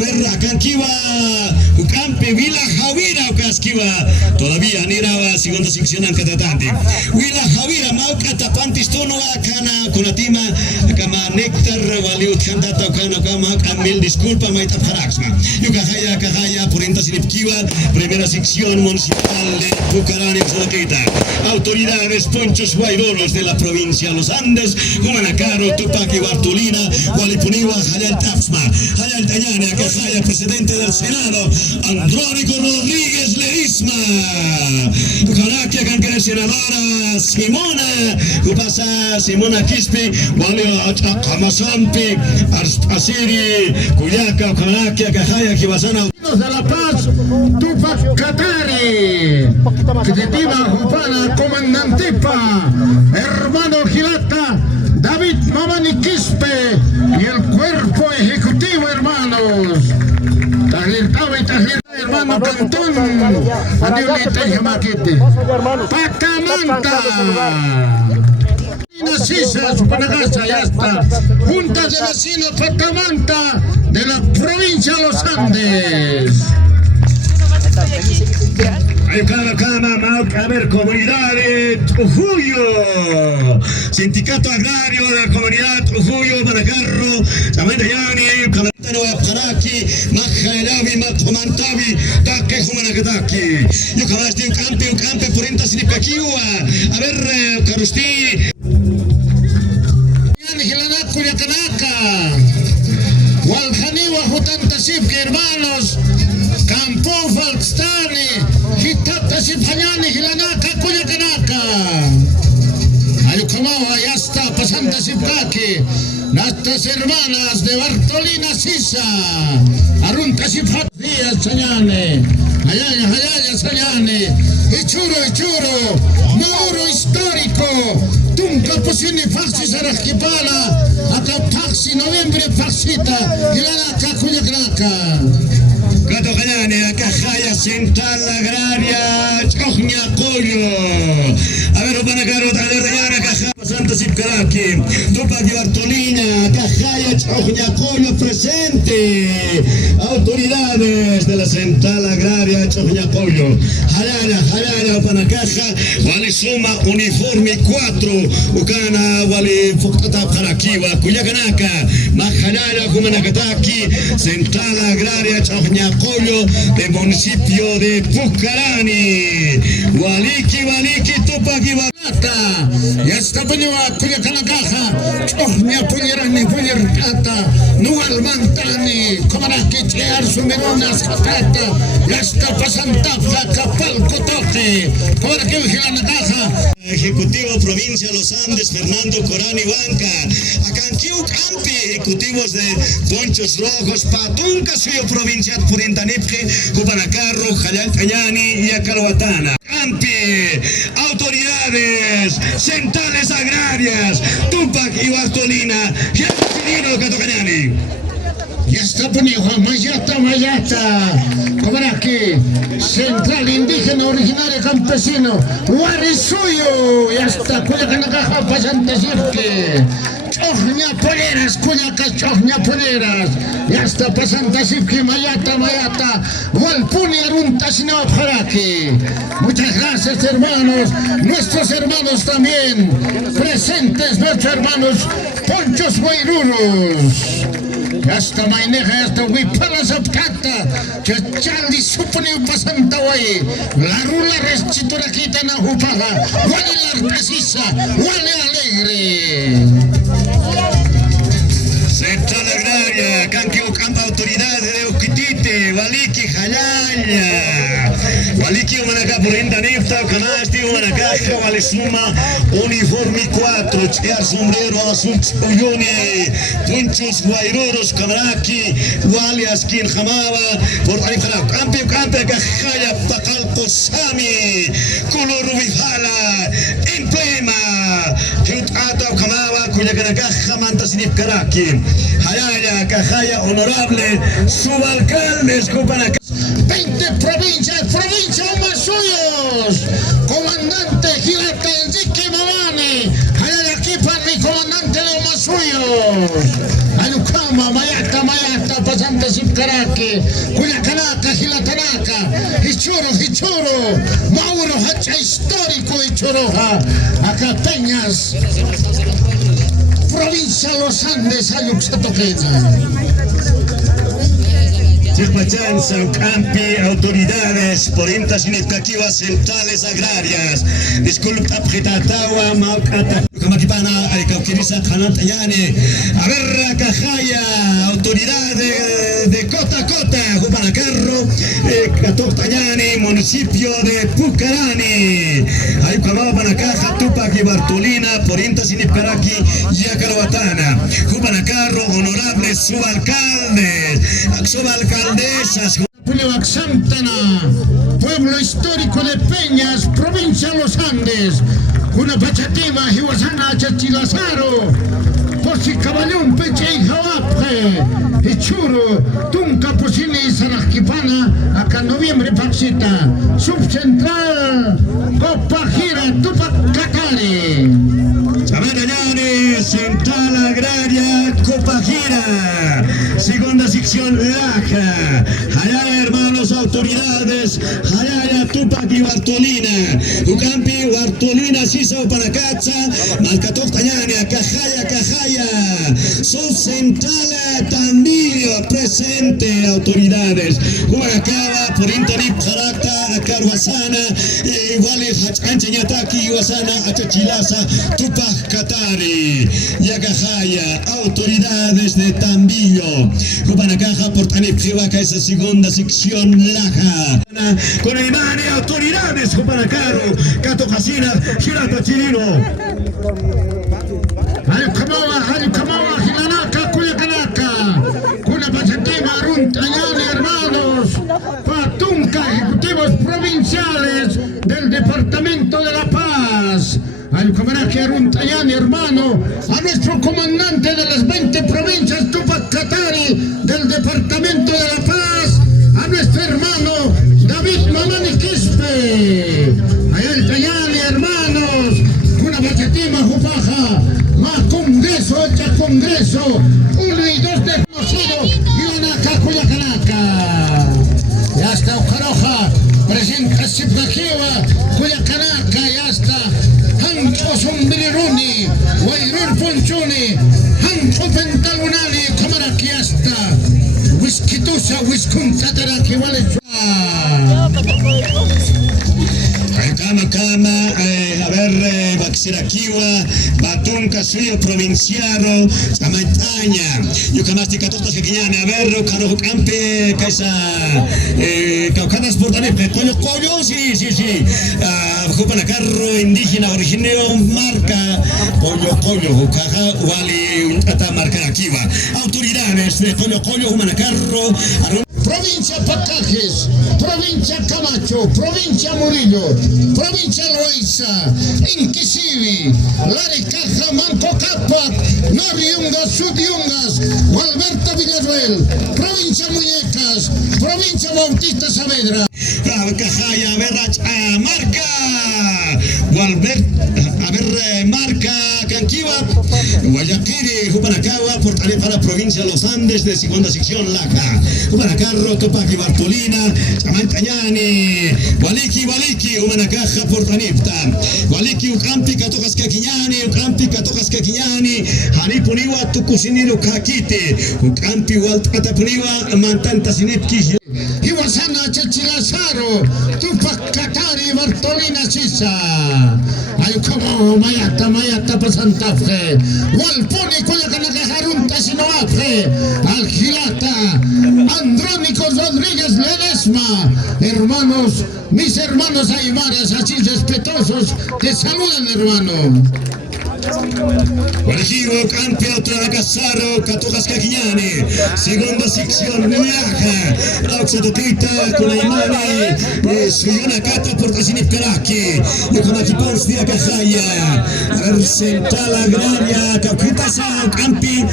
ver, acá en Kiwa, Ucampe, Vila Javira, Ucaskiwa, todavía Nirawa, segunda sección en Catatante. Vila Javira, Mauca, Tapantis, Tono, Acana, Conatima, Acama, Néctar, Waliut, Cantata, Cama, mil disculpa, Maita Faraxma. Yucajaya, Cajaya, Porenta Sinipkiwa, primera sección municipal de Bucarani, Zodaquita. Autoridades, Ponchos Guairoros de la provincia de los Andes, Humanacaro, Tupac y Bartolina, Walipuniwa, Hayal Tafsma, Hayal Tañana, Cajaya, presidente del Senado, Andrónico Rodríguez Ledisma, Caraquia, Canquera, senadora Simona, Cupasa, Simona Quispe, Walio Amazampi, Asiri, Cuyaca, Caraquia, Cajaya, Kibasana. De La Paz, Tupac Katari, Quititima, Jupana, Comandantipa, hermano Gilata, David Mamani Quispe y el cuerpo ejecutivo, hermanos. Tajlirtaba y Tajlirtaba, hermano Cantón, Adiolita y Jamaquete, Pacamanta. Cisas, Panagasa, ya está. Junta de vecinos Patamanta de la provincia de los Andes. A ver, comunidades, Ujuyo, sindicato agrario de la comunidad Ujuyo, Manacarro, Samentayani, Camarita Nueva Paraki, Majaelavi, Mathomantavi, Take Humanakataki. Yo acabaste un campe, por enta Sinipakiwa. A ver, Carusti. Walhaniwa Hutantasip, hermanos, Campo Falstani, Hitatasip Hanyani, Hilanaka, Kuyakanaka. Ayukamawa, ya está, Pasantasip Kaki, nuestras hermanas de Bartolina Sisa, Aruntasip Díaz Sayane, Hayaya Sayane, Ichuro, Mauro histórico. Tunca Pusini Faxi Sarajipala, Atapaxi, noviembre Faxita, Hilana Kuyakraka. Gato Canane, Cajaya Central Agraria, Chogna Coyo. A ver, Panacaro, Talerayana, Cajaya, Santa Sipkaraki, Tupac y Bartolina, Cajaya, Chogna Coyo presente. Autoridades de la Central Agraria, Chogna Coyo. Hayana, Panacaja, Wali Suma, Uniforme 4, Ucana, Wali Foctata Parakiwa, Kuyakanaka, Majalala, Humanakataki, Central Agraria, Chogna Coyo, del municipio de Pucarani. Waliki, Tupac y Barata. Ya está Puñua, Kuyakanakaja, Chogna Puñerani, Puñercata, Nual Mantani, Comaraki, Chear, Sumeronas, Catata, ya está Pasantafla, Capalco Toque, Comaraki, Gilanakaja. Ejecutivo Provincia de los Andes, Fernando Corani Banca. Acanquiu Campi, ejecutivos de Ponchos Rojos, Patunca, Suyo Provincia, Purintanipje, Cupanacarro, Jayal Cayani y Acaruatana. Campi, autoridades, centrales agrarias, Tupac y Bartolina, Gianchirino, Catocañani. Ya está poniendo Mayata, Comaraki, Central Indígena Originario Campesino, Guarisuyo, ya está Cuyacanagaja, Pasantasirque, Chogna Poleras, Cuyacas, Chogna Poleras, ya está Pasantasirque, Mayata, Walpuni, Aruntasino, Paraki. Muchas gracias, hermanos, nuestros hermanos también, presentes nuestros hermanos, Ponchos Guairuros. Hasta Maineja, hasta Huipala Zapcata, Chachali Suponi Pasantaway, la Rula Restituraquita na Hupaja, Wale la Precisa, Wale Alegre. Central Agraria, Canquio Campa, autoridades de Uquitite, Waliki, Jalaya, Waliki, Manacá, Purinta, Nefta, Canasti, Manacá, Walisuma, Uniforme 4, Chear, Sombrero, Azul, Uyone, Punchos, Guairoros, Camaraki, Walias, Quien Jamaba, por Alifara, Campio, Cajaya, Pacalco, Sami, Color Rubifala, Emplema, Jutata, Kamaba, Cuyacanacá, Manta, Sinipkaraki. Hayaya, Cajaya, honorable, subalcalde, Escupanaca. 20 provincias Masuyos, comandante Gilata Enrique Mamani, Hayaya Kipan, mi comandante de Masuyos, Ayukama, Mayata, Pasante Sipka. Karaki, Cuyacanaka, Gilatanaka, Hichuro, Mauro Hacha histórico Hichoroja, acá Peñas, provincia de los Andes, Ayuxatoquena. Chilpachanza, Ucampi, autoridades, Porintas Inefcaquivas Centrales Agrarias, disculpa, Pritatawa, Maucata, Kamakipana, Aikauquiriza, Hanantayane, Averra Cajaya, autoridades de Cota Cota, Jupanacarro, Catoctayane, municipio de Pucarani, Ayucamao, Panacaja, Tupac y Bartolina, Porintas Inefcaraqui, Yacarobatana, Jupanacarro, honorable subalcalde, subalcaldesas. Santana, pueblo histórico de Peñas, provincia de los Andes, una pachatima, Hiwasana, Chachilazaro, Posi Caballón, Peche y Jawapre, Hichuro, Tunca, Posini, Sarajquipana, acá noviembre, Paxita, Subcentral, Copajira, Tupac, Catare. Chamarayane, Central Agraria, Copajira, segunda sección Laja, Hayaya, hermanos, autoridades, Hayaya, Tupac y Bartolina, Ucampi, Bartolina, Sisa, Panacacha, Malcatok, Tañane, Cajaya, Subcentral Tandillo, presente, autoridades, Huacaba, Porintarip, Jaracta, Carvasana, igual Hachanchayataki, Wasana, Achachilaza, Tupac, Catari, Yacajaya, autoridades de Tambillo, Jupanacaja, Portanip, Jivaca, esa segunda sección Laja, con el imán y autoridades, Jupanacaro, Catocasina, Girata Chirino. Ayucamawa, Gilanaka, Cuyacanaka, Cuna Pachatima, Runtañane, hermanos, Patunca, ejecutivos provinciales del Departamento de La Paz. Ayucamaraje, Runtañane, hermano, a nuestro comandante de las 20 provincias, Tupac Catari, del Departamento de La Paz, a nuestro hermano David Mamani Quispe, Ayaltañane, hermanos, Cuna Pachatima, Jupaja, más Congreso, hecha Congreso, 1 y 2 desconocido, Gilanaka, Cuyacanaka. Ya está Ocaroja, presenta Sipgajiva, Cuyacanaka, ya está Hancho Sombriruni, Guairur Ponchuni, Hancho Pentalunali, Camaraki, ya está Whiskitusa, Wiskuntataraki, Valechua. Kama, a ver, Baxiraquiwa, Batunca, Suyo, Provinciaro, Chamaitaña, Yucamasti, Catotas, Caquiñane, a ver, Caro Campe, Caisa, Caucanas, Portanepe, Coyo, sí, Jupanacarro, indígena, origineo, marca, Coyo, Jucaja, Wali, Ata, Marcaraquiwa, autoridades de Coyo, Jupanacarro, Provincia Pacajes, provincia Camacho, provincia Murillo, provincia Loiza, Inquisivi, Laricaja, Manco Capac, Noriungas, Sudiungas, Gualberto Villarruel, provincia Muñecas, provincia Bautista Saavedra. Cajaya, Berracha, Marca, Gualbert, a ver, Marca, Canquiva, Guayaquiri, Jupanacagua, Portale para provincia de los Andes de segunda sección Laja, Jupanacarro, Tupac y Bartolina, Chamantañani, Waliki, Humanacaja, Portanipta, Waliki, Ucampi, Catocas Caquiñani, Hanipuniwa, Tucusiniro, Caquite, Ucampi, Waltatapuniwa, Mantanta Sinipki. Hiwasana, Chachilazaro, Tupac Catari, Bartolina Sisa, Ayucamo, Mayata, Santa Fe, Walponi, Cuyacanaka, Jarunta, Sinoafe, Algilata, Andrónicos Rodríguez Ledesma, hermanos, mis hermanos aymaras, así respetuosos, te saludan, hermano. Guarajivo, Campi, Casaro, Catojas Caquiñane, segunda sección Laja, Auxatotita, Cunaimani, Suyuna Cata, Portasinipcaraki, Yocamakipons, Dia Cajaya, Central Agraria, Cauquitasa, Campi,